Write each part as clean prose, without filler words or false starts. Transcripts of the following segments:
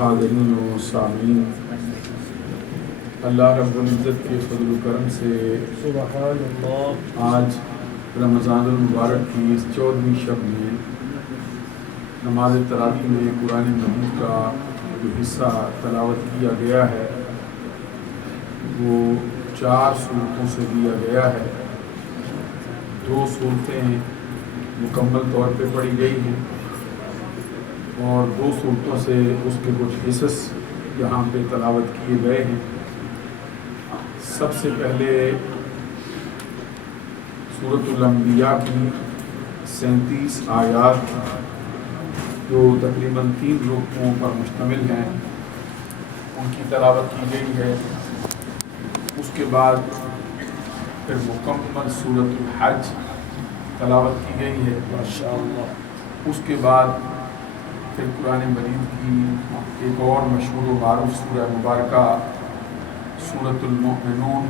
حاضرین و سامعین، اللہ رب العزت کے فضل و کرم سے سبحان اللہ آج رمضان المبارک کی اس 14ویں شب میں نماز تراویح میں قرآن مجید کا جو حصہ تلاوت کیا گیا ہے وہ 4 صورتوں سے دیا گیا ہے۔ 2 صورتیں مکمل طور پہ پڑھی گئی ہیں اور 2 صورتوں سے اس کے کچھ حصص یہاں پہ تلاوت کیے گئے ہیں۔ سب سے پہلے سورۃ الانبیاء کی 37 آیات جو تقریباً 3 رکوعوں پر مشتمل ہیں ان کی تلاوت کی گئی ہے۔ اس کے بعد پھر مکمل سورۃ الحج تلاوت کی گئی ہے ماشاءاللہ۔ اس کے بعد پھر قرآن مجید کی ایک اور مشہور و معروف سورہ مبارکہ سورۃ المؤمنون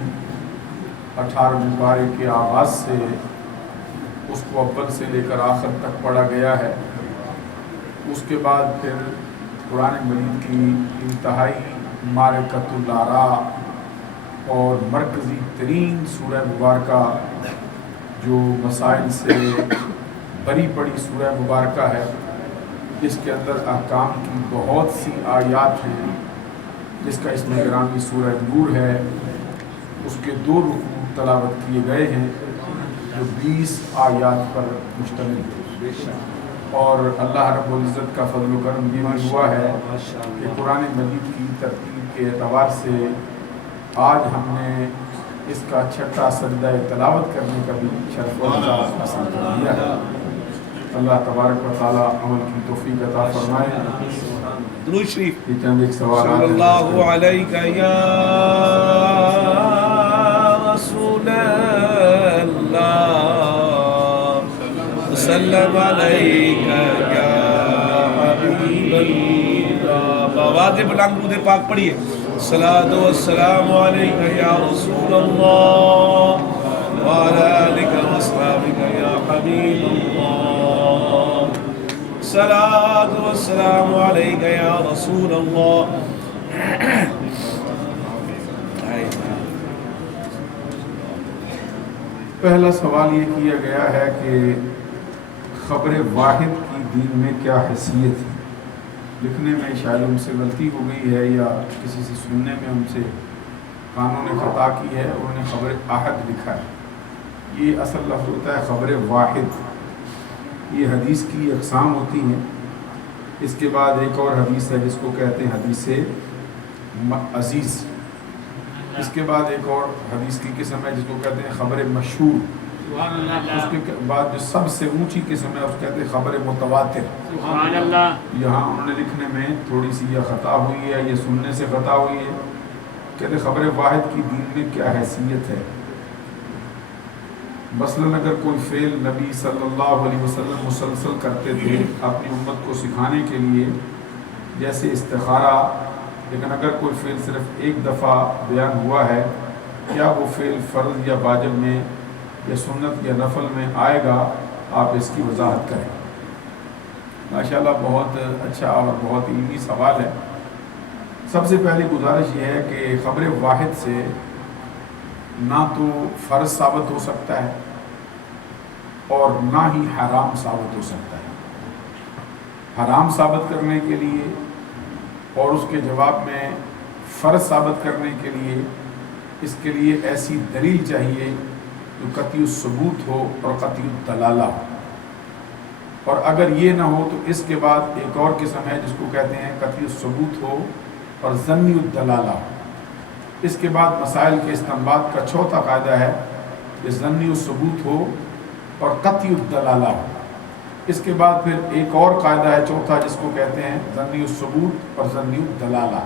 18 پارے کے آغاز سے اس کو اول سے لے کر آخر تک پڑھا گیا ہے۔ اس کے بعد پھر قرآن مجید کی انتہائی معرکۃ الآراء اور مرکزی ترین سورہ مبارکہ جو مسائل سے بری پڑی سورہ مبارکہ ہے، جس کے اندر احکام کی بہت سی آیات ہیں، جس کا اسم گرامی سورہ نور ہے، اس کے 2 رکوع تلاوت کیے گئے ہیں جو 20 آیات پر مشتمل ہے۔ اور اللہ رب العزت کا فضل و کرم یہ بھی ہوا ہے کہ قرآن مجید کی ترتیب کے اعتبار سے آج ہم نے اس کا 6واں سجدہ تلاوت کرنے کا بھی شرف و اعزاز حاصل کر لیا ہے۔ اللہ تبارک و تعالیٰ عمل کی توفیق عطا فرمائے۔ درود شریف یہ چند ایک سوالات صلی ہیں۔ اللہ علیہ یا رسول اللہ وسلم علیہ یا حبیب اللہ۔ آواز بلند درود پاک پڑھیے۔ الصلاۃ والسلام علیہ یا رسول اللہ وعلی آلک واصحابک یا حبیب اللہ۔ الصلاۃ والسلام علیہ یا رسول اللہ۔ پہلا سوال یہ کیا گیا ہے کہ خبر واحد کی دین میں کیا حیثیت ہے؟ لکھنے میں شاید ان سے غلطی ہو گئی ہے یا کسی سے سننے میں ان سے کانوں نے خطا کی ہے، انہوں نے خبر احد لکھا ہے۔ یہ اصل لفظ ہوتا ہے خبر واحد۔ یہ حدیث کی اقسام ہوتی ہیں۔ اس کے بعد ایک اور حدیث ہے جس کو کہتے ہیں حدیث عزیز۔ اس کے بعد ایک اور حدیث کی قسم ہے جس کو کہتے ہیں خبر مشہور۔ اس کے بعد جو سب سے اونچی قسم ہے اس کو کہتے ہیں خبر متواتر۔ سبحان اللہ۔ یہاں انہوں نے لکھنے میں تھوڑی سی یہ خطا ہوئی ہے، یہ سننے سے خطا ہوئی ہے۔ کہتے ہیں خبر واحد کی دین میں کیا حیثیت ہے؟ مثلاً اگر کوئی فعل نبی صلی اللہ علیہ وسلم مسلسل کرتے تھے اپنی امت کو سکھانے کے لیے، جیسے استخارہ، لیکن اگر کوئی فعل صرف ایک دفعہ بیان ہوا ہے، کیا وہ فعل فرض یا واجب میں یا سنت یا نفل میں آئے گا؟ آپ اس کی وضاحت کریں۔ ماشاءاللہ بہت اچھا اور بہت علمی سوال ہے۔ سب سے پہلی گزارش یہ ہے کہ خبر واحد سے نہ تو فرض ثابت ہو سکتا ہے اور نہ ہی حرام ثابت ہو سکتا ہے۔ حرام ثابت کرنے کے لیے اور اس کے جواب میں فرض ثابت کرنے کے لیے اس کے لیے ایسی دلیل چاہیے جو قطعی الثبوت ہو اور قطعی الدلالہ ہو، اور اگر یہ نہ ہو تو اس کے بعد ایک اور قسم ہے جس کو کہتے ہیں قطعی الثبوت ہو اور ظنی الدلالہ ہو۔ اس کے بعد مسائل کے استنباط کا 4تھا قاعدہ ہے کہ ظنی الثبوت ہو اور قطعی الدلالہ ہو۔ اس کے بعد پھر ایک اور قاعدہ ہے 4تھا جس کو کہتے ہیں ظنی الثبوت اور ظنی الدلالہ۔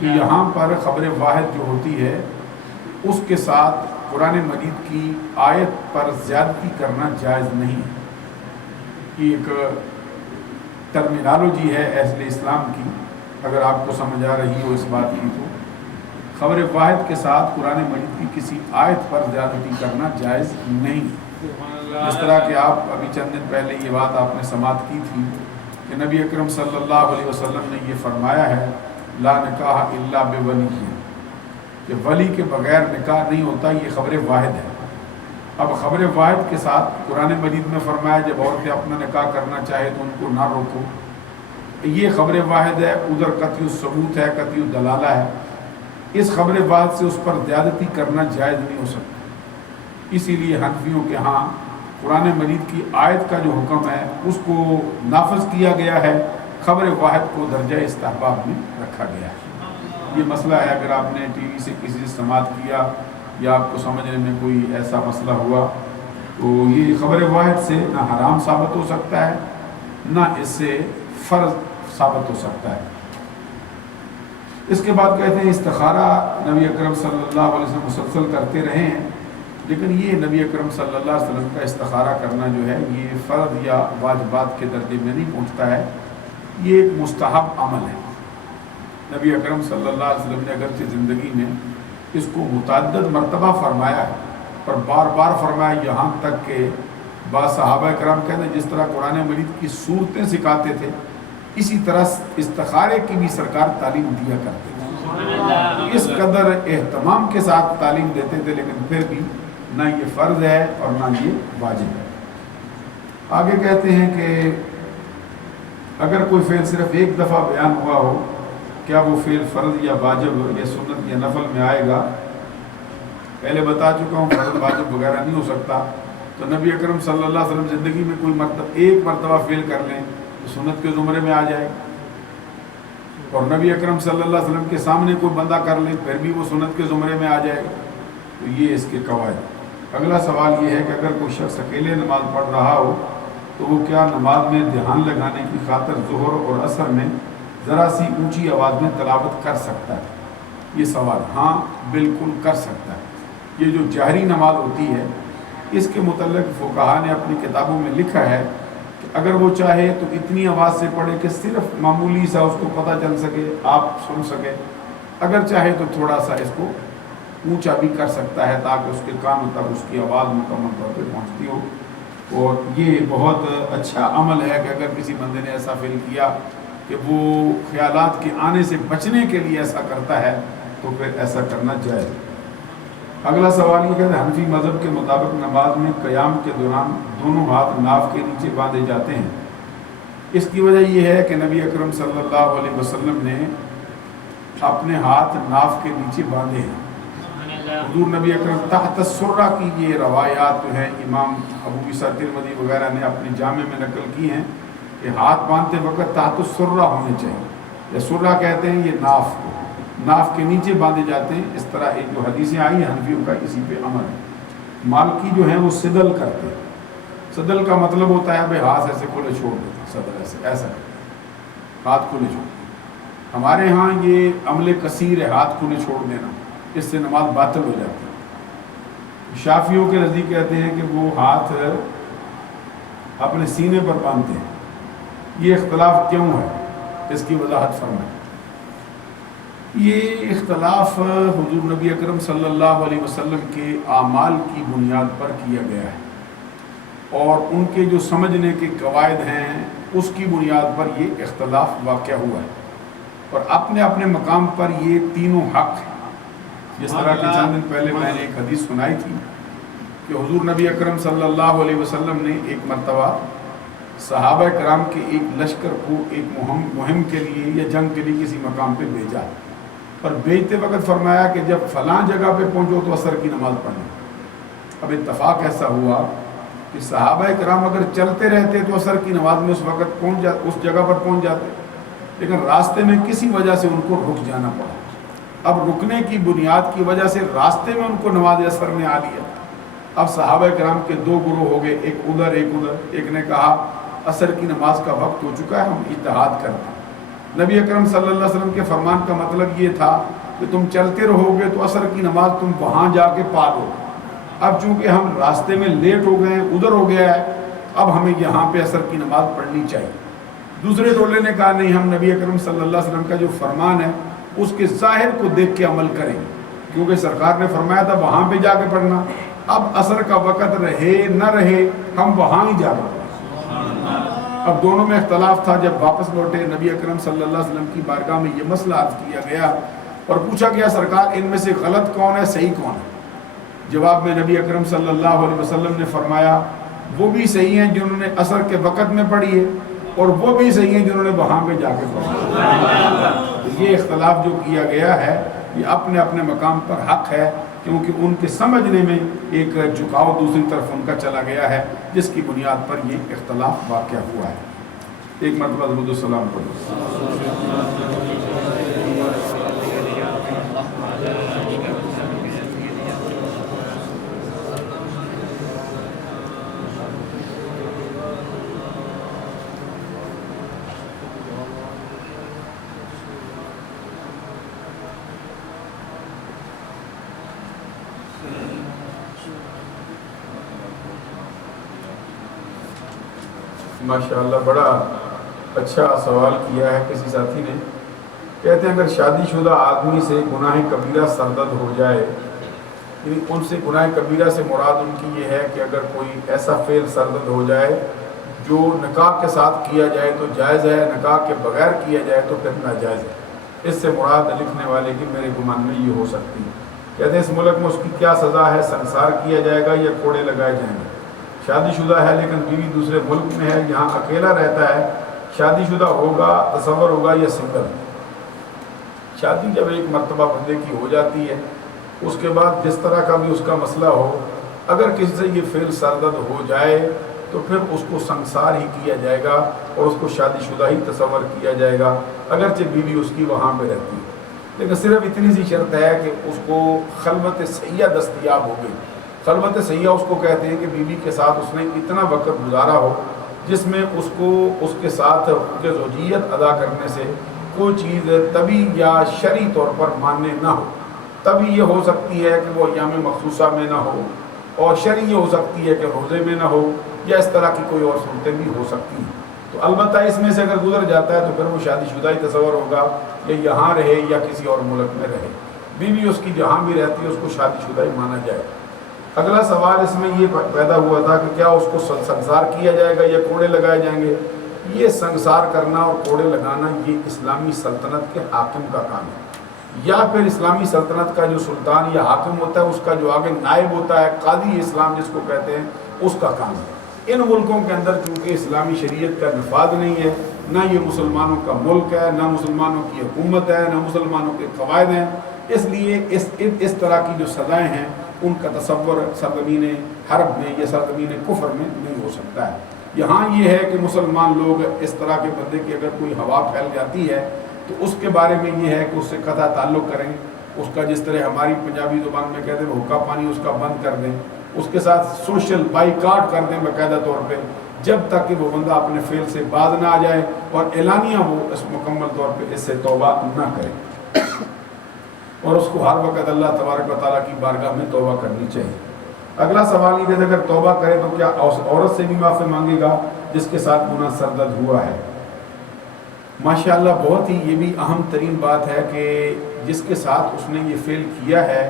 کہ یہاں پر خبر واحد جو ہوتی ہے اس کے ساتھ قرآن مجید کی آیت پر زیادتی کرنا جائز نہیں ہے۔ یہ ایک ٹرمینالوجی ہے اہل اسلام کی، اگر آپ کو سمجھ آ رہی ہو اس بات کی تو خبر واحد کے ساتھ قرآن مجید کی کسی آیت پر زیادتی کرنا جائز نہیں۔ جس طرح کہ آپ ابھی چند دن پہلے یہ بات آپ نے سماعت کی تھی کہ کہ نبی اکرم صلی اللہ علیہ وسلم نے یہ فرمایا ہے لا نکاح الا بولی، کہ ولی کے بغیر نکاح نہیں ہوتا، یہ خبر واحد ہے۔ اب خبر واحد کے ساتھ قرآن مجید میں فرمایا جب عورتیں اپنا نکاح کرنا چاہے تو ان کو نہ روکو، یہ خبر واحد ہے، ادھر قطعی ثبوت ہے، قطعی دلالہ ہے، اس خبر واحد سے اس پر زیادتی کرنا جائز نہیں ہو سکتا۔ اسی لیے حنفیوں کے ہاں قرآن مجید کی آیت کا جو حکم ہے اس کو نافذ کیا گیا ہے، خبر واحد کو درجہ استحباب میں رکھا گیا ہے۔ یہ مسئلہ ہے، اگر آپ نے ٹی وی سے کسی سے سماعت کیا یا آپ کو سمجھنے میں کوئی ایسا مسئلہ ہوا تو یہ خبر واحد سے نہ حرام ثابت ہو سکتا ہے نہ اس سے فرض ثابت ہو سکتا ہے۔ اس کے بعد کہتے ہیں استخارہ نبی اکرم صلی اللہ علیہ وسلم مسلسل کرتے رہے ہیں، لیکن یہ نبی اکرم صلی اللہ علیہ وسلم کا استخارہ کرنا جو ہے یہ فرض یا واجبات کے درجے میں نہیں پہنچتا ہے، یہ ایک مستحب عمل ہے۔ نبی اکرم صلی اللہ علیہ وسلم نے اگرچہ زندگی میں اس کو متعدد مرتبہ فرمایا ہے، پر بار بار فرمایا، یہاں تک کہ بعض صحابہ کرام کہتے ہیں جس طرح قرآن مجید کی صورتیں سکھاتے تھے اسی طرح استخارے کی بھی سرکار تعلیم دیا کرتے تھے، اس قدر اہتمام کے ساتھ تعلیم دیتے تھے، لیکن پھر بھی نہ یہ فرض ہے اور نہ یہ واجب ہے۔ آگے کہتے ہیں کہ اگر کوئی فعل صرف ایک دفعہ بیان ہوا ہو، کیا وہ فعل فرض یا واجب یا سنت یا نفل میں آئے گا؟ پہلے بتا چکا ہوں فرض واجب وغیرہ نہیں ہو سکتا، تو نبی اکرم صلی اللہ علیہ وسلم زندگی میں کوئی ایک مرتبہ فعل کر لیں تو سنت کے زمرے میں آ جائے، اور نبی اکرم صلی اللہ علیہ وسلم کے سامنے کوئی بندہ کر لیں پھر بھی وہ سنت کے زمرے میں آ جائے گا، تو یہ اس کے قواعد۔ اگلا سوال یہ ہے کہ اگر کوئی شخص اکیلے نماز پڑھ رہا ہو تو وہ کیا نماز میں دھیان لگانے کی خاطر ظہر اور عصر میں ذرا سی اونچی آواز میں تلاوت کر سکتا ہے؟ یہ سوال ہاں بالکل کر سکتا ہے۔ یہ جو جہری نماز ہوتی ہے اس کے متعلق فقہا نے اپنی کتابوں میں لکھا ہے کہ اگر وہ چاہے تو اتنی آواز سے پڑھے کہ صرف معمولی سا اس کو پتہ چل سکے، آپ سن سکے، اگر چاہے تو تھوڑا سا اس کو اونچا بھی کر سکتا ہے تاکہ اس کے کانوں تک اس کی آواز مکمل طور پہ پہنچتی ہو، اور یہ بہت اچھا عمل ہے کہ اگر کسی بندے نے ایسا فعل کیا کہ وہ خیالات کے آنے سے بچنے کے لیے ایسا کرتا ہے تو پھر ایسا کرنا جائز۔ اگلا سوال یہ کہتے ہیں حنفی مذہب کے مطابق نماز میں قیام کے دوران دونوں ہاتھ ناف کے نیچے باندھے جاتے ہیں، اس کی وجہ یہ ہے کہ نبی اکرم صلی اللہ علیہ وسلم نے اپنے ہاتھ ناف کے نیچے باندھے ہیں۔ حضور نبی اکرم تحت السرہ کی یہ روایات جو ہیں امام ابو عیسیٰ ترمذی وغیرہ نے اپنی جامع میں نقل کی ہیں کہ ہاتھ باندھتے وقت تحت السرہ ہونے چاہیے، یا سرہ کہتے ہیں یہ ناف کو، ناف کے نیچے باندھے جاتے ہیں۔ اس طرح ایک جو حدیثیں آئی ہیں حنفیوں کا اسی پہ عمل ہے۔ مالکی جو ہیں وہ صدل کرتے ہیں، صدل کا مطلب ہوتا ہے بھائی ہاتھ ایسے کھلے چھوڑ دیتے، صدل ایسا ہاتھ کھلے چھوڑ دیتے۔ ہمارے ہاں یہ عمل کثیر ہے ہاتھ کھلے چھوڑ دینا، اس سے نماز باطل ہو جاتی ہے۔ شافعیوں کے نزدیک کہتے ہیں کہ وہ ہاتھ اپنے سینے پر باندھتے ہیں۔ یہ اختلاف کیوں ہے اس کی وضاحت فرمائیں۔ یہ اختلاف حضور نبی اکرم صلی اللہ علیہ وسلم کے اعمال کی بنیاد پر کیا گیا ہے، اور ان کے جو سمجھنے کے قواعد ہیں اس کی بنیاد پر یہ اختلاف واقع ہوا ہے، اور اپنے اپنے مقام پر یہ تینوں حق ہیں۔ جس طرح کہ چند دن پہلے میں نے ایک حدیث سنائی تھی کہ حضور نبی اکرم صلی اللہ علیہ وسلم نے ایک مرتبہ صحابہ کرام کے ایک لشکر کو ایک مہم کے لیے یا جنگ کے لیے کسی مقام پہ بھیجا، اور بھیجتے وقت فرمایا کہ جب فلاں جگہ پہ پہنچو تو عصر کی نماز پڑھنا۔ اب اتفاق ایسا ہوا کہ صحابہ کرام اگر چلتے رہتے تو عصر کی نماز میں اس وقت اس جگہ پر پہنچ جاتے، لیکن راستے میں کسی وجہ سے ان کو رک جانا پڑا۔ اب رکنے کی بنیاد کی وجہ سے راستے میں ان کو نماز عصر نے آ لیا۔ اب صحابہ کرام کے دو گروہ ہو گئے، ایک ادھر ایک ادھر۔ ایک نے کہا عصر کی نماز کا وقت ہو چکا ہے، ہم اتحاد کرتے ہیں۔ نبی اکرم صلی اللہ علیہ وسلم کے فرمان کا مطلب یہ تھا کہ تم چلتے رہو گے تو عصر کی نماز تم وہاں جا کے پا لو۔ اب چونکہ ہم راستے میں لیٹ ہو گئے ہیں، ادھر ہو گیا ہے، اب ہمیں یہاں پہ عصر کی نماز پڑھنی چاہیے۔ دوسرے ٹولے نے کہا نہیں، ہم نبی اکرم صلی اللہ علیہ وسلم کا جو فرمان ہے اس کے ظاہر کو دیکھ کے عمل کریں، کیونکہ سرکار نے فرمایا تھا وہاں پہ جا کے پڑھنا۔ اب عصر کا وقت رہے نہ رہے ہم وہاں ہی جا کے پڑھیں۔ اب دونوں میں اختلاف تھا. جب واپس لوٹے نبی اکرم صلی اللہ علیہ وسلم کی بارگاہ میں یہ مسئلہ عرض کیا گیا اور پوچھا گیا سرکار ان میں سے غلط کون ہے صحیح کون ہے؟ جواب میں نبی اکرم صلی اللہ علیہ وسلم نے فرمایا وہ بھی صحیح ہیں جنہوں نے عصر کے وقت میں پڑھی ہے اور وہ بھی صحیح ہیں جنہوں نے وہاں پہ جا کے پڑھی. یہ اختلاف جو کیا گیا ہے یہ اپنے اپنے مقام پر حق ہے کیونکہ ان کے سمجھنے میں ایک جھکاؤ دوسری طرف ان کا چلا گیا ہے جس کی بنیاد پر یہ اختلاف واقع ہوا ہے. ایک مرتبہ درود السلام پڑھو. ماشاءاللہ بڑا اچھا سوال کیا ہے کسی ساتھی نے. کہتے ہیں اگر شادی شدہ آدمی سے گناہ کبیرہ سرزد ہو جائے, یعنی ان سے گناہ کبیرہ سے مراد ان کی یہ ہے کہ اگر کوئی ایسا فعل سرزد ہو جائے جو نکاح کے ساتھ کیا جائے تو جائز ہے, نکاح کے بغیر کیا جائے تو پھر ناجائز ہے. اس سے مراد لکھنے والے کی میرے گمان میں یہ ہو سکتی ہے. کہتے ہیں اس ملک میں اس کی کیا سزا ہے, سنسار کیا جائے گا یا کوڑے لگائے جائیں گے؟ شادی شدہ ہے لیکن بیوی دوسرے ملک میں ہے, یہاں اکیلا رہتا ہے, شادی شدہ ہوگا تصور ہوگا یا سنگل؟ شادی جب ایک مرتبہ بندے کی ہو جاتی ہے اس کے بعد جس طرح کا بھی اس کا مسئلہ ہو, اگر کسی سے یہ فعل سرزد ہو جائے تو پھر اس کو سنسار ہی کیا جائے گا اور اس کو شادی شدہ ہی تصور کیا جائے گا اگرچہ بیوی اس کی وہاں پہ رہتی ہے. لیکن صرف اتنی سی شرط ہے کہ اس کو خلوت صحیحہ دستیاب ہو گئی. خلوت صحیحہ اس کو کہتے ہیں کہ بیوی کے ساتھ اس نے اتنا وقت گزارا ہو جس میں اس کو اس کے ساتھ حقوق زوجیت ادا کرنے سے کوئی چیز طبی یا شرعی طور پر ماننے نہ ہو. طبی یہ ہو سکتی ہے کہ وہ ایام مخصوصہ میں نہ ہو, اور شرعی یہ ہو سکتی ہے کہ روزے میں نہ ہو, یا اس طرح کی کوئی اور صورتیں بھی ہو سکتی ہیں. تو البتہ اس میں سے اگر گزر جاتا ہے تو پھر وہ شادی شدہ ہی تصور ہوگا, یا یہاں رہے یا کسی اور ملک میں رہے, بیوی اس کی جہاں بھی رہتی ہے اس کو شادی شدہ ہی مانا جائے. اگلا سوال اس میں یہ پیدا ہوا تھا کہ کیا اس کو سنسار کیا جائے گا یا کوڑے لگائے جائیں گے؟ یہ سنسار کرنا اور کوڑے لگانا یہ اسلامی سلطنت کے حاکم کا کام ہے, یا پھر اسلامی سلطنت کا جو سلطان یا حاکم ہوتا ہے اس کا جو آگے نائب ہوتا ہے, قاضی اسلام جس کو کہتے ہیں, اس کا کام ہے. ان ملکوں کے اندر چونکہ اسلامی شریعت کا نفاذ نہیں ہے, نہ یہ مسلمانوں کا ملک ہے, نہ مسلمانوں کی حکومت ہے, نہ مسلمانوں کے قواعد ہیں, اس لیے اس طرح کی جو سزائیں ہیں ان کا تصور سرزمین حرب میں یا سرزمین کفر میں نہیں ہو سکتا ہے. یہاں یہ ہے کہ مسلمان لوگ اس طرح کے بندے کی اگر کوئی ہوا پھیل جاتی ہے تو اس کے بارے میں یہ ہے کہ اس سے قطع تعلق کریں, اس کا جس طرح ہماری پنجابی زبان میں کہتے ہیں حکا پانی اس کا بند کر دیں, اس کے ساتھ سوشل بائیکاٹ کر دیں باقاعدہ طور پہ, جب تک کہ وہ بندہ اپنے فعل سے باز نہ آ جائے اور اعلانیہ وہ اس مکمل طور پہ اس سے توبہ نہ کرے. اور اس کو ہر وقت اللہ تبارک و تعالیٰ کی بارگاہ میں توبہ کرنی چاہیے. اگلا سوال یہ ہے اگر توبہ کرے تو کیا عورت سے بھی معافی مانگے گا جس کے ساتھ گناہ سرزد ہوا ہے؟ ماشاءاللہ بہت ہی یہ بھی اہم ترین بات ہے کہ جس کے ساتھ اس نے یہ فعل کیا ہے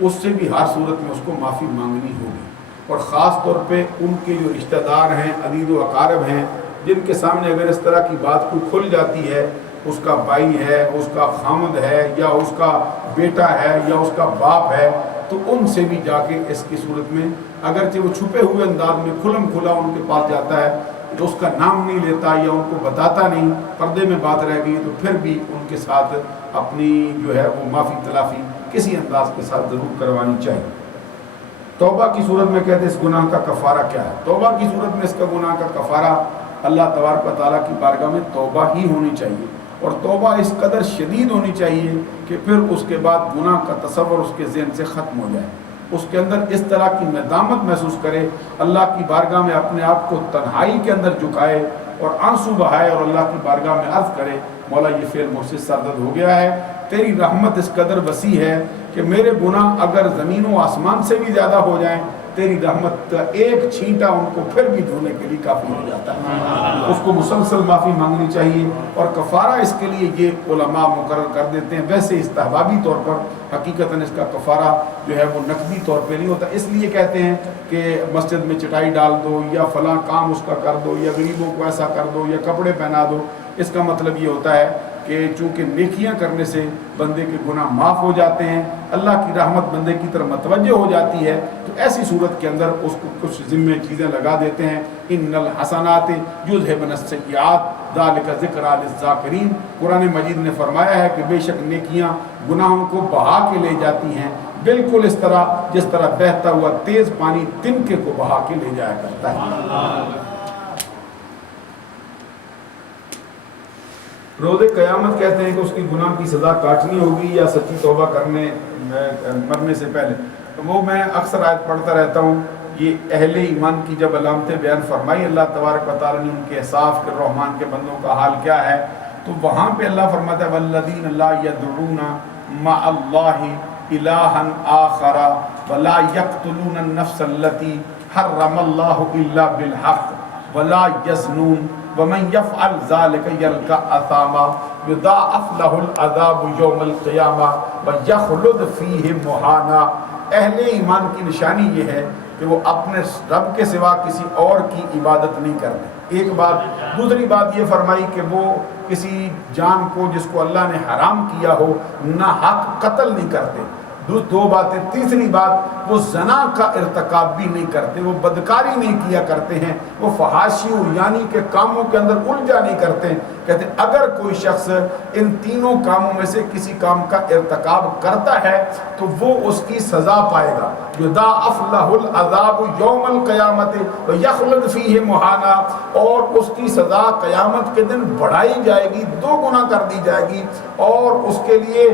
اس سے بھی ہر صورت میں اس کو معافی مانگنی ہوگی, اور خاص طور پہ ان کے جو رشتہ دار ہیں, عزیز و اقارب ہیں, جن کے سامنے اگر اس طرح کی بات کوئی کھل جاتی ہے, اس کا بھائی ہے, اس کا خامد ہے, یا اس کا بیٹا ہے, یا اس کا باپ ہے, تو ان سے بھی جا کے اس کی صورت میں اگرچہ وہ چھپے ہوئے انداز میں کھلم کھلا ان کے پاس جاتا ہے, جو اس کا نام نہیں لیتا یا ان کو بتاتا نہیں, پردے میں بات رہ گئی, تو پھر بھی ان کے ساتھ اپنی جو ہے وہ معافی تلافی کسی انداز کے ساتھ ضرور کروانی چاہیے. توبہ کی صورت میں کہتے ہیں اس گناہ کا کفارہ کیا ہے؟ توبہ کی صورت میں اس کا گناہ کا کفارہ اللہ تبارک و تعالیٰ کی بارگاہ میں توبہ ہی ہونی چاہیے, اور توبہ اس قدر شدید ہونی چاہیے کہ پھر اس کے بعد گناہ کا تصور اس کے ذہن سے ختم ہو جائے, اس کے اندر اس طرح کی ندامت محسوس کرے, اللہ کی بارگاہ میں اپنے آپ کو تنہائی کے اندر جھکائے اور آنسو بہائے اور اللہ کی بارگاہ میں عرض کرے مولا یہ فعل مجھ سے سرزد ہو گیا ہے, تیری رحمت اس قدر وسیع ہے کہ میرے گناہ اگر زمین و آسمان سے بھی زیادہ ہو جائیں تیری رحمت کا ایک چھینٹا ان کو پھر بھی دھونے کے لیے کافی ہو جاتا ہے۔ اس کو مسلسل معافی مانگنی چاہیے، اور کفارہ اس کے لیے یہ علماء مقرر کر دیتے ہیں۔ ویسے استحبابی طور پر حقیقتاً اس کا کفارہ جو ہے وہ نقدی طور پہ نہیں ہوتا، اس لیے کہتے ہیں کہ مسجد میں چٹائی ڈال دو، یا فلاں کام اس کا کر دو، یا غریبوں کو ایسا کر دو، یا کپڑے پہنا دو۔ اس کا مطلب یہ ہوتا ہے کہ چونکہ نیکیاں کرنے سے بندے کے گناہ معاف ہو جاتے ہیں، اللہ کی رحمت بندے کی طرف متوجہ ہو جاتی ہے، تو ایسی صورت کے اندر اس کو کچھ ذمہ چیزیں لگا دیتے ہیں۔ ان الحسنات یذھبن السیئات ذالک ذکریٰ للذاکرین۔ قرآن مجید نے فرمایا ہے کہ بے شک نیکیاں گناہوں کو بہا کے لے جاتی ہیں، بالکل اس طرح جس طرح بہتا ہوا تیز پانی تنکے کو بہا کے لے جایا کرتا ہے۔ روز قیامت کہتے ہیں کہ اس کی گناہ کی سزا کاٹنی ہوگی یا سچی توبہ کرنے مرنے سے پہلے، تو وہ میں اکثر آیت پڑھتا رہتا ہوں۔ یہ اہل ایمان کی جب علامتیں بیان فرمائی اللہ تبارک و تعالیٰ نے ان کے احساف کے رحمان کے بندوں کا حال کیا ہے، تو وہاں پہ اللہ فرماتا ہے والذین لا یدعون مع اللہ الہا آخر ولا یقتلون النفس التي حرم اللہ الا بالحق ولا یزنون ومن يفعل ذلك يلقى اثاما يضاعف له العذاب يوم القيامة ويخلد فيه مهانا۔ اہل ایمان کی نشانی یہ ہے کہ وہ اپنے رب کے سوا کسی اور کی عبادت نہیں کرتے، ایک بات۔ دوسری بات یہ فرمائی کہ وہ کسی جان کو جس کو اللہ نے حرام کیا ہو نہ حق قتل نہیں کرتے، دو باتیں۔ تیسری بات وہ زنا کا ارتکاب بھی نہیں کرتے، وہ بدکاری نہیں کیا کرتے ہیں، وہ فحاشی یعنی کہ کاموں کے اندر الجھا نہیں کرتے۔ کہتے ہیں اگر کوئی شخص ان تینوں کاموں میں سے کسی کام کا ارتکاب کرتا ہے تو وہ اس کی سزا پائے گا۔ یضاعف لہ العذاب یوم القیامت ویخلد فیہ مہانا، اور اس کی سزا قیامت کے دن بڑھائی جائے گی، دو گنا کر دی جائے گی، اور اس کے لیے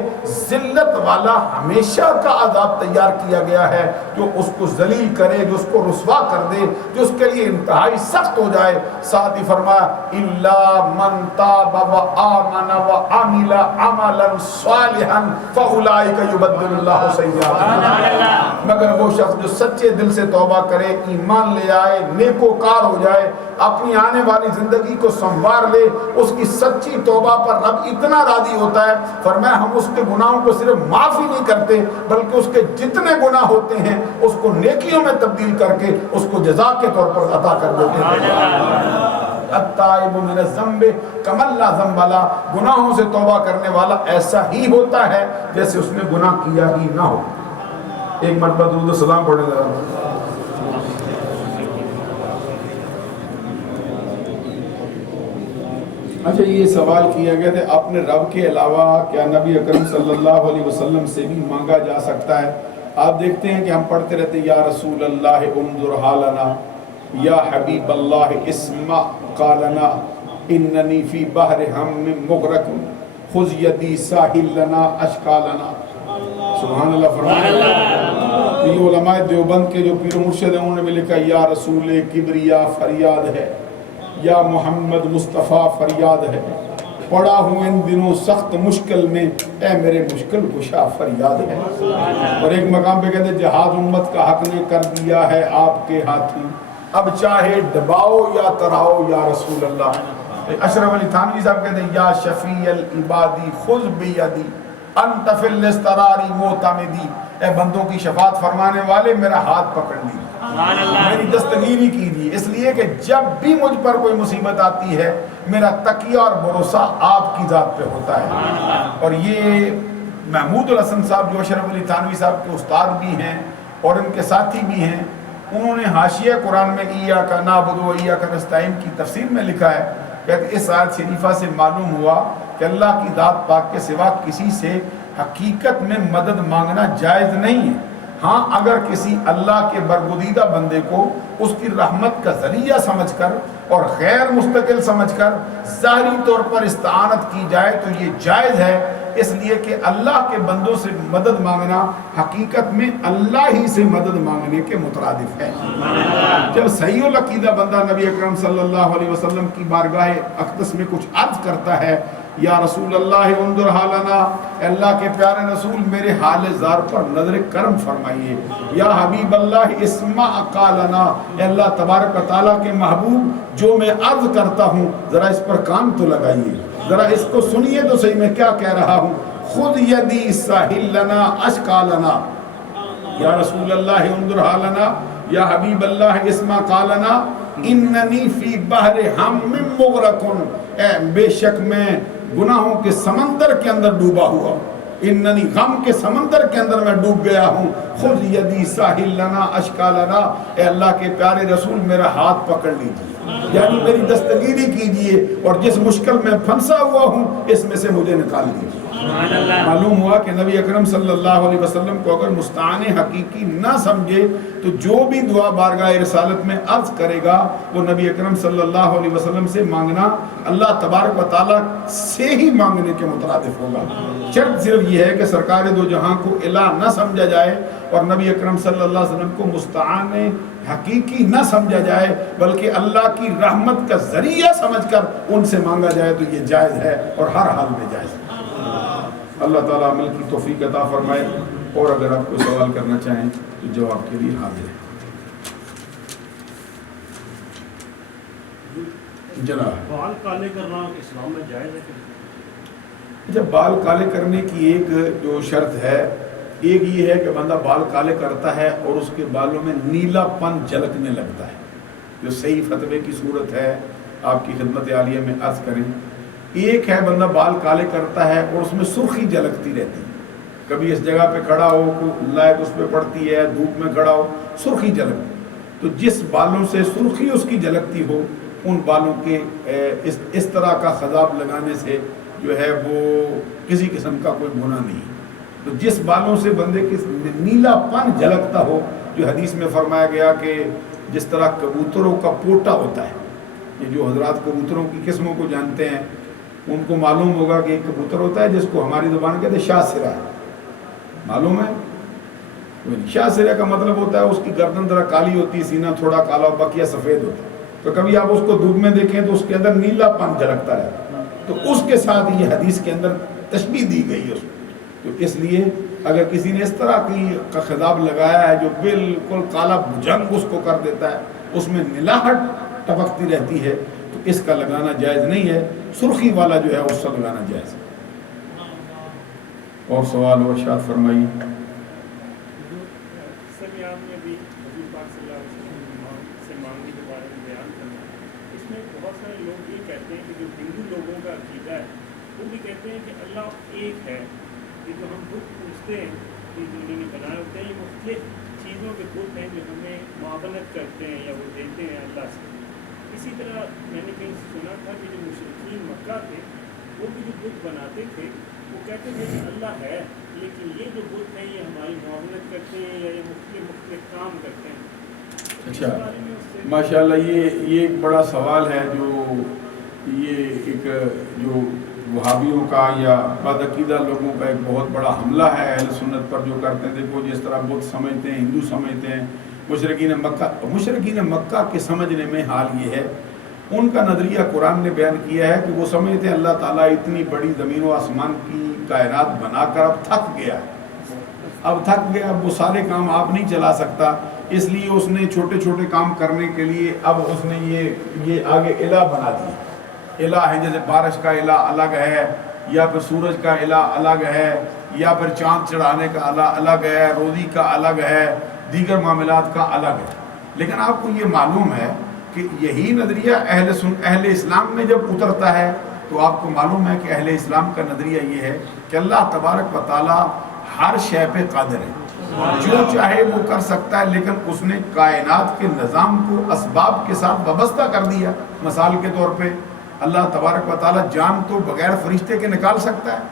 ذلت والا ہمیشہ کا عذاب تیار کیا گیا ہے جو اس کو ذلیل کرے، جو اس کو رسوا کر دے، جو اس کے لیے انتہائی سخت ہو جائے۔ ساتھ ہی فرمایا الا من تاب وآمن وعمل عملا صالحا فاولئک یبدل اللہ سیئاتہم، مگر وہ شخص جو سچے دل سے توبہ کرے، ایمان لے آئے، نیکوکار ہو جائے، اپنی آنے والی زندگی کو سنوار لے، اس کی سچی توبہ پر رب اتنا راضی ہوتا ہے، فرمایا ہم اس کے گناہوں کو صرف معاف ہی نہیں کرتے بلکہ اس کے جتنے گناہ ہوتے ہیں اس کو نیکیوں میں تبدیل کر کے اس کو جزا کے طور پر عطا کر دیتے ہیں۔ التائب من الذنب کمن لا ذنب لہ، گناہوں سے توبہ کرنے والا ایسا ہی ہوتا ہے جیسے اس نے گناہ کیا ہی نہ ہو۔ ایک مرتبہ درود و سلام پڑھیں ذرا۔ اچھا یہ سوال کیا گیا تھا اپنے رب کے علاوہ کیا نبی اکرم صلی اللہ علیہ وسلم سے بھی مانگا جا سکتا ہے؟ آپ دیکھتے ہیں کہ ہم پڑھتے رہتے ہیں یا رسول اللہ انظر حالنا، یا حبیب اللہ اسمع قالنا، اننی فی بحر ہم مغرق خذ یدی ساحل لنا اشکالنا۔ سبحان اللہ فرمائے۔ یہ علماء دیوبند کے جو پیر و مرشد ہیں انہوں نے بھی لکھا یا رسول کبریا فریاد ہے، یا محمد مصطفیٰ فریاد ہے، پڑا ہوں ان دنوں سخت مشکل میں اے میرے مشکل کشا فریاد ہے۔ اور ایک مقام پہ کہتے جہاد امت کا حق نے کر دیا ہے آپ کے ہاتھوں، اب چاہے دباؤ یا تراؤ یا رسول اللہ۔ اشرف علی تھانوی صاحب کہتے ہیں یا شفیع العبادی خذ بیدی انت فی الاضطرار معتمدی، اے بندوں کی شفاعت فرمانے والے میرا ہاتھ پکڑ لیجیے، میری دستگیری کیجیے، اس لیے کہ جب بھی مجھ پر کوئی مصیبت آتی ہے میرا تکیہ اور بھروسہ آپ کی ذات پہ ہوتا ہے۔ اور یہ محمود الحسن صاحب جو اشرف علی تھانوی صاحب کے استاد بھی ہیں اور ان کے ساتھی بھی ہیں، انہوں نے حاشیہ قرآن میں ایاک نعبد و ایاک نستعین کی تفسیر میں لکھا ہے، کہتے اس آیت شریفہ سے معلوم ہوا کہ اللہ کی ذات پاک کے سوا کسی سے حقیقت میں مدد مانگنا جائز نہیں ہے۔ ہاں اگر کسی اللہ کے برگزیدہ بندے کو اس کی رحمت کا ذریعہ سمجھ کر اور غیر مستقل سمجھ کر ظاہری طور پر استعانت کی جائے تو یہ جائز ہے، اس لیے کہ اللہ کے بندوں سے مدد مانگنا حقیقت میں اللہ ہی سے مدد مانگنے کے مترادف ہے۔ جب صحیح العقیدہ بندہ نبی اکرم صلی اللہ علیہ وسلم کی بارگاہ اقدس میں کچھ عرض کرتا ہے یا رسول اللہ انظر حالنا، اللہ کے پیارے رسول میرے حال زار پر نظر کرم فرمائیے، یا حبیب اللہ اسمع قالنا، اے اللہ تبارک و تعالیٰ کے محبوب جو میں عرض کرتا ہوں ذرا اس پر کان تو لگائیے، ذرا اس کو سنیے تو صحیح میں کیا کہہ رہا ہوں۔ خود یدی ساحل لنا اشکالنا، یا رسول اللہ انظر حالنا، یا حبیب اللہ اسمع قالنا، اننی فی بحر ہم مغرقن، اے بے شک میں گناہوں کے سمندر کے اندر ڈوبا ہوا، اننی غم کے سمندر کے اندر میں ڈوب گیا ہوں، خود یدی ساحل لنا اشکالنا، اے اللہ کے پیارے رسول میرا ہاتھ پکڑ لیجیے، یعنی میری دستگیری کیجیے اور جس مشکل میں پھنسا ہوا ہوں اس میں سے مجھے نکال لیجیے۔ معلوم ہوا کہ نبی اکرم صلی اللہ علیہ وسلم کو اگر مستعان حقیقی نہ سمجھے تو جو بھی دعا بارگاہ رسالت میں عرض کرے گا وہ نبی اکرم صلی اللہ علیہ وسلم سے مانگنا اللہ تبارک و تعالیٰ سے ہی مانگنے کے مترادف ہوگا۔ شرط صرف یہ ہے کہ سرکار دو جہاں کو الہ نہ سمجھا جائے اور نبی اکرم صلی اللہ علیہ وسلم کو مستعان حقیقی نہ سمجھا جائے بلکہ اللہ کی رحمت کا ذریعہ سمجھ کر ان سے مانگا جائے تو یہ جائز ہے اور ہر حال میں جائز ہے۔ اللہ تعالیٰ عمل کی توفیق عطا فرمائے، اور اگر آپ کوئی سوال کرنا چاہیں تو جواب کے لیے حاضر ہے۔ جناب بال کالے کرنا اسلام میں جائز ہے؟ جب بال کالے کرنے کی ایک جو شرط ہے، ایک یہ ہے کہ بندہ بال کالے کرتا ہے اور اس کے بالوں میں نیلا پن جھلکنے لگتا ہے، جو صحیح فتوے کی صورت ہے آپ کی خدمت عالیہ میں عرض کریں۔ ایک ہے بندہ بال کالے کرتا ہے اور اس میں سرخی جھلکتی رہتی ہے، کبھی اس جگہ پہ کھڑا ہو لائٹ اس پہ پڑتی ہے، دھوپ میں کھڑا ہو سرخی جھلکتی، تو جس بالوں سے سرخی اس کی جھلکتی ہو ان بالوں کے اس طرح کا خضاب لگانے سے جو ہے وہ کسی قسم کا کوئی گناہ نہیں۔ تو جس بالوں سے بندے کے نیلا پن جھلکتا ہو، جو حدیث میں فرمایا گیا کہ جس طرح کبوتروں کا پوٹا ہوتا ہے، یہ جو حضرات کبوتروں کی قسموں کو جانتے ہیں ان کو معلوم ہوگا کہ ایک کبوتر ہوتا ہے جس کو ہماری زبان کہتے ہیں شاہ سرا، معلوم ہے؟ شاہ سرا کا مطلب ہوتا ہے اس کی گردن ذرا کالی ہوتی ہے، سینہ تھوڑا کالا بقیہ سفید ہوتا ہے، تو کبھی آپ اس کو دھوپ میں دیکھیں تو اس کے اندر نیلا پن جھلکتا رہتا ہے، تو اس کے ساتھ یہ حدیث کے اندر تشبیہ دی گئی ہے اس کو۔ تو اس لیے اگر کسی نے اس طرح کی خضاب لگایا ہے جو بالکل کالا جنگ اس کو کر دیتا ہے، اس میں نلاہٹ ٹپکتی رہتی ہے، تو اس کا لگانا جائز نہیں ہے، سرخی والا جو ہے اس کا لگانا جائز ہے۔ اور سوال ہو ارشاد فرمائیے۔ سر آپ نے ابھی حضور پاک صلی اللہ علیہ وسلم سے مانگنے کے بارے میں بیان کرنا، اس میں بہت سارے لوگ یہ کہتے ہیں کہ جو ہندو لوگوں کا عقیدہ ہے وہ بھی کہتے ہیں کہ اللہ ایک ہے، یہ جو ہم بت پوچھتے ہیں یہ جو انہوں نے بنائے ہوتے ہیں یہ مختلف چیزوں کے بت ہیں جو ہمیں معاونت کرتے ہیں یا وہ دیتے ہیں اللہ سے۔ اسی طرح میں نے کہیں سنا تھا کہ جو مشرکین مکہ تھے وہ بھی جو بت بناتے تھے وہ کہتے تھے کہ اللہ ہے لیکن یہ جو بت ہیں یہ ہماری معاونت کرتے ہیں یا یہ مختلف کام کرتے ہیں۔ اچھا ماشاءاللہ، یہ ایک بڑا سوال ہے جو یہ ایک جو وہابیوں کا یا بدعقیدہ لوگوں کا ایک بہت بڑا حملہ ہے اہل سنت پر جو کرتے ہیں۔ دیکھو جس طرح بت سمجھتے ہیں، ہندو سمجھتے ہیں، مشرکین مکہ کے سمجھنے میں حال یہ ہے، ان کا نظریہ قرآن نے بیان کیا ہے کہ وہ سمجھتے ہیں اللہ تعالیٰ اتنی بڑی زمین و آسمان کی کائنات بنا کر اب تھک گیا، اب وہ سارے کام آپ نہیں چلا سکتا، اس لیے اس نے چھوٹے چھوٹے کام کرنے کے لیے اب اس نے یہ آگے الہ بنا دیا۔ الہ ہے جیسے بارش کا الہ الگ ہے، یا پھر سورج کا الہ الگ ہے، یا پھر چاند چڑھانے کا الہ الگ ہے، روزی کا الگ ہے، دیگر معاملات کا الگ ہے۔ لیکن آپ کو یہ معلوم ہے کہ یہی نظریہ اہل اسلام میں جب اترتا ہے تو آپ کو معلوم ہے کہ اہل اسلام کا نظریہ یہ ہے کہ اللہ تبارک و تعالی ہر شے پہ قادر ہے، جو چاہے وہ کر سکتا ہے، لیکن اس نے کائنات کے نظام کو اسباب کے ساتھ وابستہ کر دیا۔ مثال کے طور پہ اللہ تبارک و تعالی جان تو بغیر فرشتے کے نکال سکتا ہے،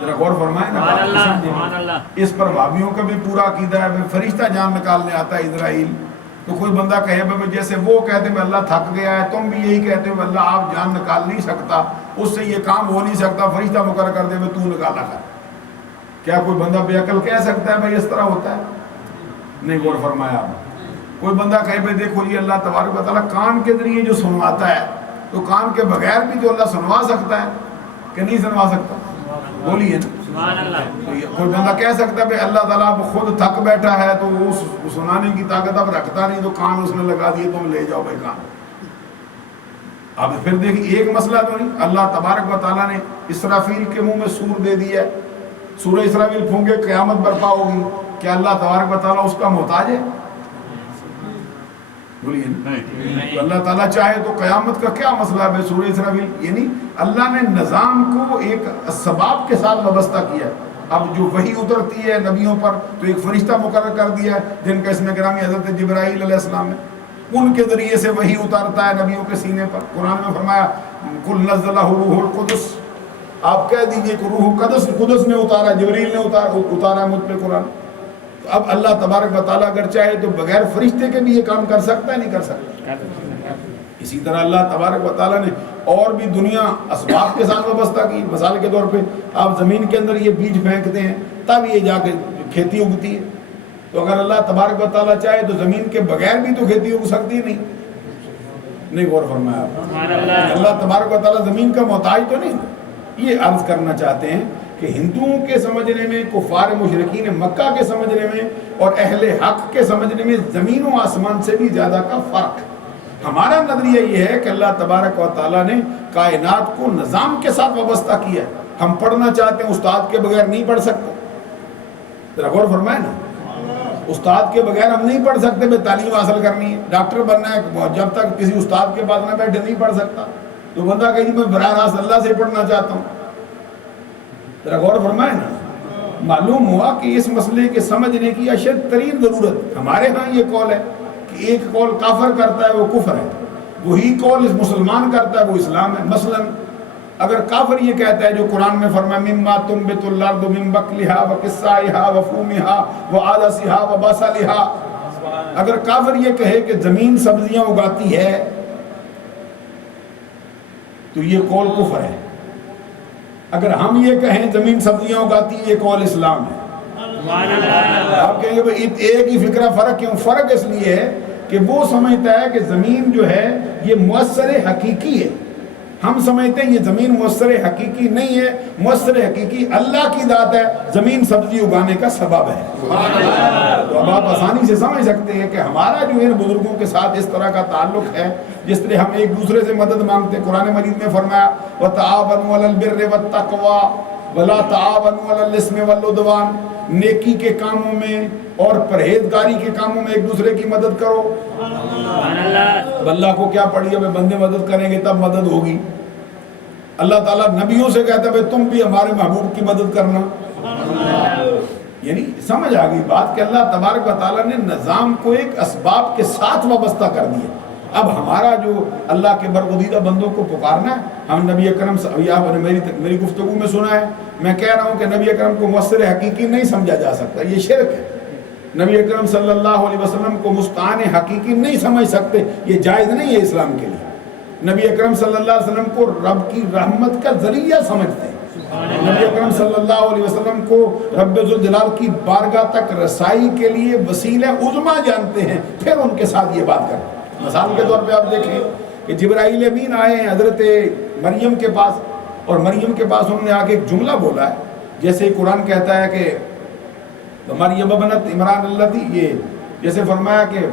ذرا غور فرمائیں نا۔ اس پر وہابیوں کا بھی پورا عقیدہ ہے، فرشتہ جان نکالنے آتا ہے اسرائیل، تو کوئی بندہ کہے جیسے وہ کہتے ہیں اللہ تھک گیا ہے، تم بھی یہی کہتے ہو اللہ آپ جان نکال نہیں سکتا، اس سے یہ کام ہو نہیں سکتا، فرشتہ مقرر کر دے تو نکالا کر۔ کیا کوئی بندہ بے عقل کہہ سکتا ہے بھائی اس طرح ہوتا ہے؟ نہیں، غور فرمایا آپ۔ کوئی بندہ کہے بھائی دیکھو یہ اللہ تبارک و تعالیٰ کان کے ذریعے جو سنواتا ہے تو کان کے بغیر بھی تو اللہ سنوا سکتا ہے کہ نہیں سنوا سکتا؟ بولیے نا. کوئی بندہ کہہ سکتا ہے کہ اللہ تعالیٰ خود تھک بیٹھا ہے تو وہ سنانے کی طاقت اب رکھتا نہیں تو کان اس نے لگا دیے تم لے جاؤ بھائی کان. اب پھر دیکھیں ایک مسئلہ تو نہیں, اللہ تبارک و تعالیٰ نے اسرافیل کے منہ میں سور دے دیا ہے, سورہ اسرافیل پھونکے قیامت برپا ہوگی, کیا اللہ تبارک و تعالیٰ اس کا محتاج ہے؟ بولیے تو اللہ تعالیٰ چاہے تو قیامت کا کیا مسئلہ ہے سورہ اسرافیل؟ یعنی اللہ نے نظام کو ایک اسباب کے ساتھ وابستہ کیا ہے. اب جو وحی اترتی ہے نبیوں پر تو ایک فرشتہ مقرر کر دیا ہے جن کا اسم گرامی حضرت جبرائیل علیہ السلام ہے, ان کے ذریعے سے وحی اتارتا ہے نبیوں کے سینے پر. قرآن میں فرمایا قل نزلہ روح القدس, آپ کہہ دیجئے کہ روح قدس نے اتارا, جبریل نے اتارا ہے مجھ پہ قرآن. تو اب اللہ تبارک و تعالیٰ اگر چاہے تو بغیر فرشتے کے بھی یہ کام کر سکتا ہے, نہیں کر سکتا؟ اسی طرح اللہ تبارک و تعالیٰ نے اور بھی دنیا اسباب کے ساتھ وابستہ کی. مثال کے طور پہ آپ زمین کے اندر یہ بیج پھینکتے ہیں تب یہ جا کے کھیتی اگتی ہے, تو اگر اللہ تبارک و تعالیٰ چاہے تو زمین کے بغیر بھی تو کھیتی اگ سکتی نہیں غور فرمایا آپ؟ اللہ تبارک و تعالیٰ زمین کا محتاج تو نہیں. یہ عرض کرنا چاہتے ہیں کہ ہندوؤں کے سمجھنے میں, کفار مشرکین مکہ کے سمجھنے میں اور اہل حق کے سمجھنے میں زمین و آسمان سے بھی زیادہ کا فرق. ہمارا نظریہ یہ ہے کہ اللہ تبارک و تعالیٰ نے کائنات کو نظام کے ساتھ وابستہ کیا ہے. ہم پڑھنا چاہتے ہیں استاد کے بغیر نہیں پڑھ سکتے, ذرا غور فرمائے نا, استاد کے بغیر ہم نہیں پڑھ سکتے. بھائی تعلیم حاصل کرنی ہے, ڈاکٹر بننا ہے, جب تک کسی استاد کے پاس نہ بیٹھے نہیں پڑھ سکتا. تو بندہ کہ میں براہ راست اللہ سے پڑھنا چاہتا ہوں, ذرا غور فرمائے نا. معلوم ہوا کہ اس مسئلے کے سمجھنے کی اشد ترین ضرورت. ہمارے ہاں یہ قول ہے کہ ایک قول کافر کرتا ہے وہ کفر ہے, وہی قول مسلمان کرتا ہے وہ اسلام ہے. مثلا اگر کافر یہ کہتا ہے جو قرآن میں فرمایا مما تنبت الارض من بقلها وقثائها وفومها وعدسها وبصلها, اگر کافر یہ کہے کہ زمین سبزیاں اگاتی ہے تو یہ قول کفر ہے. اگر ہم یہ کہیں زمین سبزیاں اگاتی ہے یہ قول اسلام ہے. آپ کہیں گے بھئی ایک ہی فکرہ, فرق کیوں؟ فرق اس لیے ہے کہ وہ سمجھتا ہے کہ زمین جو ہے یہ مؤثر حقیقی ہے, ہم سمجھتے ہیں یہ زمین مؤثر حقیقی نہیں ہے. مؤثر حقیقی اللہ کی ذات ہے, زمین سبزی اگانے کا سبب ہے. تو اب آپ آسانی سے سمجھ سکتے ہیں کہ ہمارا جو ان بزرگوں کے ساتھ اس طرح کا تعلق ہے, جس طرح ہم ایک دوسرے سے مدد مانگتے. قرآن مجید میں فرمایا وَتَعَاوَنُوا عَلَى الْبِرِّ وَالتَّقْوَىٰ وَلَا تَعَاوَنُوا عَلَى الْإِثْمِ وَالْعُدْوَانِ, نیکی کے کاموں میں اور پرہیزگاری کے کاموں میں ایک دوسرے کی مدد کرو. اللہ کو کیا پڑی ہے, بندے مدد کریں گے تب مدد ہوگی. اللہ تعالیٰ نبیوں سے کہتا ہے تم بھی ہمارے محبوب کی مدد کرنا. یعنی سمجھ آ گئی بات کہ اللہ تبارک و تعالیٰ نے نظام کو ایک اسباب کے ساتھ وابستہ کر دیا. اب ہمارا جو اللہ کے برگزیدہ بندوں کو پکارنا ہے, ہم نبی اکرم آپ نے میری گفتگو میں سنا ہے, میں کہہ رہا ہوں کہ نبی اکرم کو مؤثر حقیقی نہیں سمجھا جا سکتا, یہ شرک ہے. نبی اکرم صلی اللہ علیہ وسلم کو مستعان حقیقی نہیں سمجھ سکتے, یہ جائز نہیں ہے اسلام کے لیے. نبی اکرم صلی اللہ علیہ وسلم کو رب کی رحمت کا ذریعہ سمجھتے ہیں. نبی اکرم صلی اللہ علیہ وسلم کو رب ذوالجلال کی بارگاہ تک رسائی کے لیے وسیلہ عظمیٰ جانتے ہیں, پھر ان کے ساتھ یہ بات کرتے ہیں. مثال کے طور پہ آپ دیکھیں کہ جبرائیل امین آئے ہیں حضرت مریم کے پاس, اور مریم کے پاس انہوں نے آ کے ایک جملہ بولا ہے, جیسے قرآن کہتا ہے کہ مریم ابنت عمران اللہ تھی, یہ جیسے فرمایا کہ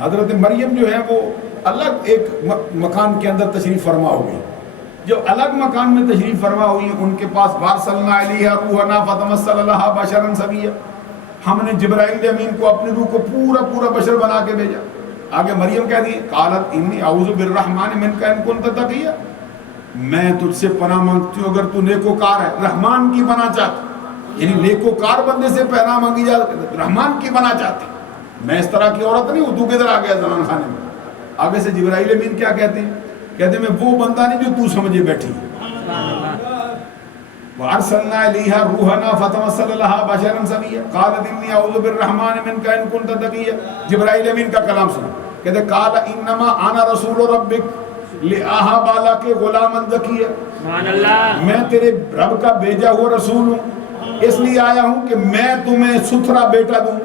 حضرت مریم جو ہے وہ الگ ایک مکان کے اندر تشریف فرما ہو گئی. جو الگ مکان میں تشریف فرما ہوئی ان کے پاس وارسلنا الیہا روحنا فتمثل لہا بشرا سویا, ہم نے جبرائیل امین کو اپنی روح کو پورا بشر بنا کے بھیجا. آگے مریم کہہ دی قالت انی اعوذ بالرحمن منک ان کنت تقیا, میں تجھ سے پناہ مانگتی ہوں اگر تو نیکوکار ہے. رحمان کی پناہ چاہتی, یعنی نیکوکار بندے سے پناہ مانگی جاتی, رحمان کی پناہ چاہتی. میں اس طرح کی عورت نہیں ہوں, تو کدھر آ گیا زنان خانے میں. آگے سے جبرائیل امین کیا کہتے ہیں, کہتے ہیں میں وہ بندہ نہیں جو تو سمجھے بیٹھی. وارسلنا الیہا روحنا فتمثل لها بشرا سویا قالت انی اعوذ بالرحمن منک ان کنت تقیا. جبرائیل امین کا کلام سنو, کہتے قال انما انا رسول ربک لاہب لک غلاما زکیا, میں تیرے رب کا بھیجا ہوا رسول ہوں, اس لیے آیا ہوں کہ میں تمہیں ستھرا بیٹا دوں.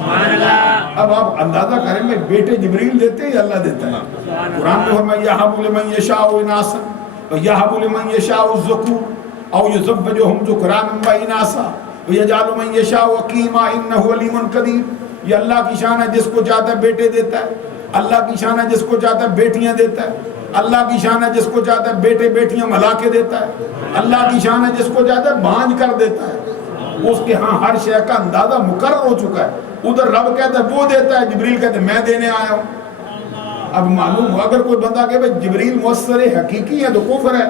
اب آپ اندازہ کریں گے بیٹے جبریل دیتے ہیں یا اللہ دیتا ہے؟ قرآن میں فرمایا یہب لمن یشاء اناسا ویہب لمن یشاء الذکور او یزوجہم ذکرانا و اناسا ویجعل من یشاء عقیما انہ علیم قدیر. یہ اللہ کی شان ہے، جس کو چاہتا ہے بیٹے دیتا ہے. اللہ کی شان ہے جس کو چاہتا ہے بیٹیاں دیتا ہے. اللہ کی شان ہے جس کو چاہتا ہے بیٹے بیٹیاں ملا کے دیتا ہے. اللہ کی شان ہے جس کو چاہتا ہے بانجھ کر دیتا ہے. اس کے ہاں ہر شے کا اندازہ مقرر ہو چکا ہے. ادھر رب کہتا ہے وہ دیتا ہے، جبریل کہتا ہے میں دینے آیا ہوں. اب معلوم ہو اگر کوئی بندہ کہ بھائی جبریل مؤثر حقیقی ہے تو کفر ہے.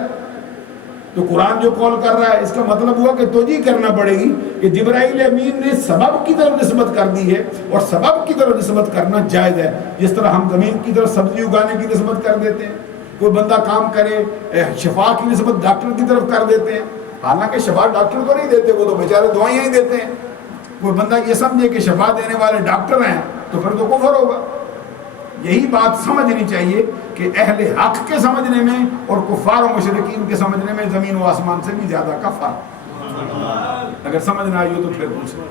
تو قرآن جو قول کر رہا ہے اس کا مطلب ہوا کہ توجہ کرنا پڑے گی کہ جبرائیل امین نے سبب کی طرف نسبت کر دی ہے، اور سبب کی طرف نسبت کرنا جائز ہے. جس طرح ہم زمین کی طرف سبزی اگانے کی نسبت کر دیتے ہیں، کوئی بندہ کام کرے شفا کی نسبت ڈاکٹر کی طرف کر دیتے ہیں، حالانکہ شفا ڈاکٹر کو نہیں دیتے، وہ تو بیچارے دوائیاں ہی دیتے ہیں. کوئی بندہ یہ سمجھے کہ شفا دینے والے ڈاکٹر ہیں تو پھر تو کفر ہوگا. یہی بات سمجھنی چاہیے کہ اہل حق کے سمجھنے میں اور کفار و مشرکین کے سمجھنے میں زمین و آسمان سے بھی زیادہ کا فرق. اگر سمجھ نہ آئی ہو تو پھر پوچھیں.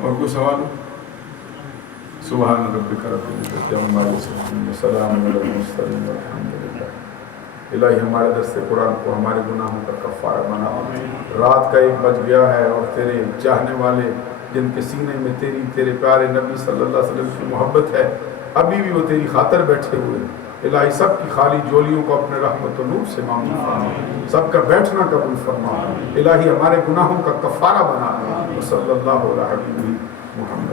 اور کوئی سوال ہو؟ سبحان ربک رب العزت عما یصفون وسلام علی المرسلین والحمد للہ. الہی ہمارے درس قرآن کو ہمارے گناہوں کا کفارہ بنا. رات کا 1 بج گیا ہے اور تیرے چاہنے والے جن کے سینے میں تیرے پیارے نبی صلی اللہ علیہ وسلم کی محبت ہے ابھی بھی وہ تیری خاطر بیٹھے ہوئے ہیں. الہی سب کی خالی جولیوں کو اپنے رحمت و نور سے معمول فرما. سب کا بیٹھنا قبول فرما. الہی ہمارے گناہوں کا کفارہ بنا. صلی اللہ علیہ وسلم محمد.